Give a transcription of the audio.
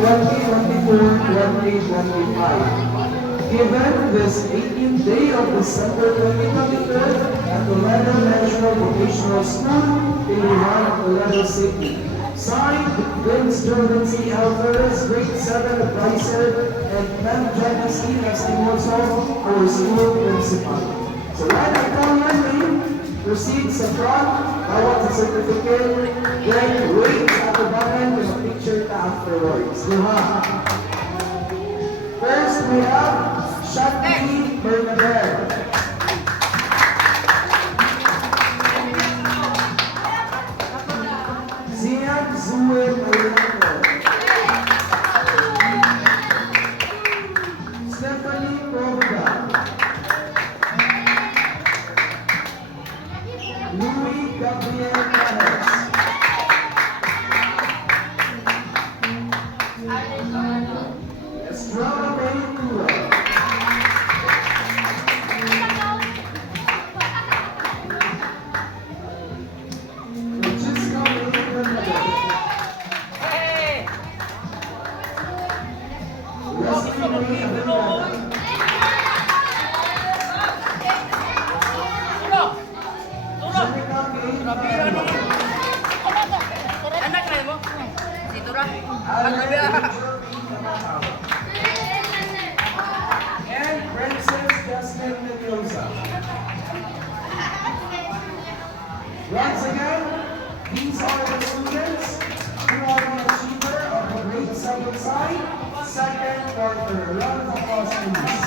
2024-2025. Given this 18th day of December 2023 at the Leonard National Vocational School in Iran, Leonard City. Signed, Vince Jordan C. Alvarez, Grade 7 Advisor, and Ma'am Janice E. Lastimoso, our school principal. So when I call your name, proceed sa front, bawat sa certificate, then wait sa kabanan with a picture na afterwards. Diba? First, we have Shakti Bernadette. Zian Zuel Orlando. Stephanie Provda. Louis Gabriel Perez. Estrella May Tua. Francisca May Bernadette. Leslie May Bernadette. Jenica May Bernadette. Anak na mo? Dito ra. And Princess Justin Mendoza. Once again, these are the students who are the achiever of the grade 7 side, second quarter. Round of applause, please.